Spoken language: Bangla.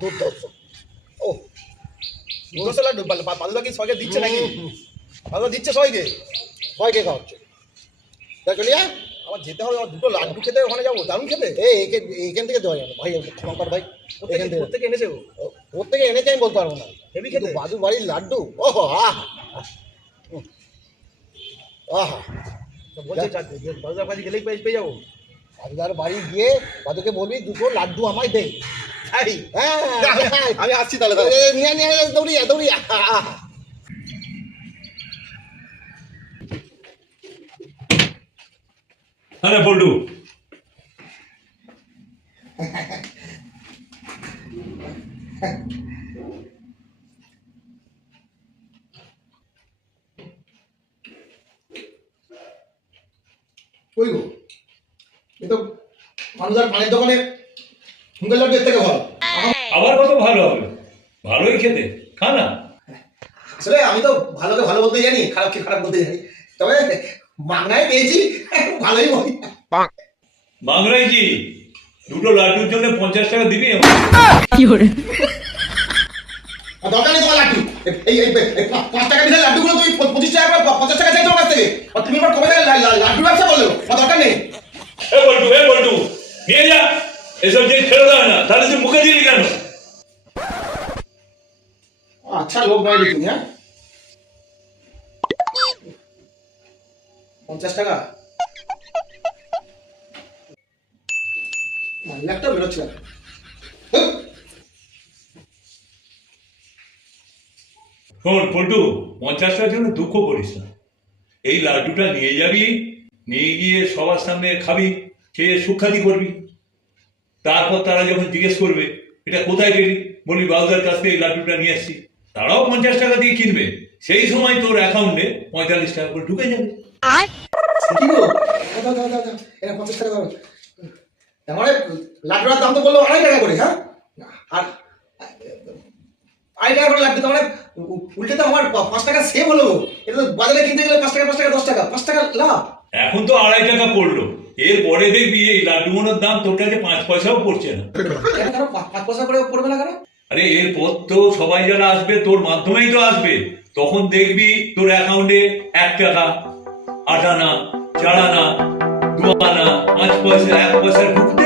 দুর্ধর্ষ। ও দুশো লাড্ডু বাদুদা কি সবাইকে দিচ্ছে নাকি? বাদুদা দিচ্ছে সবাইকে? সবাইকে খাওয়াচ্ছে। তা চলিয়া আমার যেতে হবে, আমার দুটো লাড্ডু খেতে ওখানে যাবো, দারুণ খেতে। এইখান থেকে দেওয়া যাবে ভাই, ক্ষমা কর ভাই। এখান থেকে কোথেকে এনেছে ও? ওর থেকে এনেছে আমি বলতে পারবো না, হেভি কিন্তু খেতে। বাদুর বাড়ির লাড্ডু ওহো আহা আহা। বলছে বাদুদার কাছে গেলেই পেয়ে যাবো। বাদুদার বাড়ি গিয়ে বাদুকে বলবি দুটো লাড্ডু আমায় দে। তাই? হ্যাঁ আমি আসছি তাহলে। নিয়ে নিয়ে দৌড়িয়া দৌড়িয়া। আরে বল্টু, কই গো, এ তো মানুষের পানের দোকানে হুঙ্গের লাড্ডু এর থেকে ভালো। আবার কত ভালো হবে? ভালোই খেতে, খা না। আসলে আমি তো ভালোকে ভালো বলতে জানি, খারাপকে খারাপ বলতে জানি, তবে মাগনায় পেয়েছি, ভালোই বলি। মাংরাইজি, দুটো লাড্ডুর জন্য 50 টাকা দিবি? আর দরকার নেই তোমার লাড্ডু। এই 5 টাকা দিলে লাড্ডুগুলো তুমি 25 টাকা করে 50 টাকা চাই তোমার কাছ থেকে, আর তুমি এবার কবে থেকে লাড্ডু ব্যবসা করলো? আর দরকার নেই। এ বল্টু, নিয়ে যা। এসব জিনিস ফেরত হয় না, তাহলে তুই মুখে দিলি কেন? আচ্ছা লোক নয় তুমি, হ্যাঁ 50 টাকা একটা বেরোচ্ছে না। শোন পল্টু, 50 টাকার জন্য দুঃখ করিস না। এই লাড্ডুটা নিয়ে যাবি, নিয়ে গিয়ে সবার সামনে খাবি, খেয়ে সুখ্যাতি করবি। তারপর তারা যখন জিজ্ঞেস করবে এটা কোথায় পেলি, বলি বাবুদার কাছ থেকে এই লাড্ডুটা নিয়ে আসছি, তারাও 50 টাকা দিয়ে কিনবে। সেই সময় তোর অ্যাকাউন্টে 45 টাকা করে ঢুকে যাবে। কি গো, এটা 50 টাকা দাও। তারপরে লাড্ডুর দাম তো বললো 2.5 টাকা করে, হ্যাঁ? আর 2.5 টাকা করে লাড্ডু, তার মানে উল্টে তো আমার 5 টাকা সেভ হলো। এটা তো বাজারে কিনতে গেলে 5 টাকা 10 টাকা 5 টাকা লাভ। এখন তো 2.5 টাকা পড়লো, এরপরে দেখবি এই লাড্ডুগুলোর দাম তোর কাছে 5 পয়সাও পড়ছে না। কেন 5 পয়সা করে পড়বে না কেন? আরে এরপর তো সবাই যারা আসবে তোর মাধ্যমেই তো আসবে, তখন দেখবি তোর অ্যাকাউন্টে 1 টাকা, 8 আনা, 4 আনা, 2 আনা, 5 পয়সা, 1 পয়সা ঢুকবে।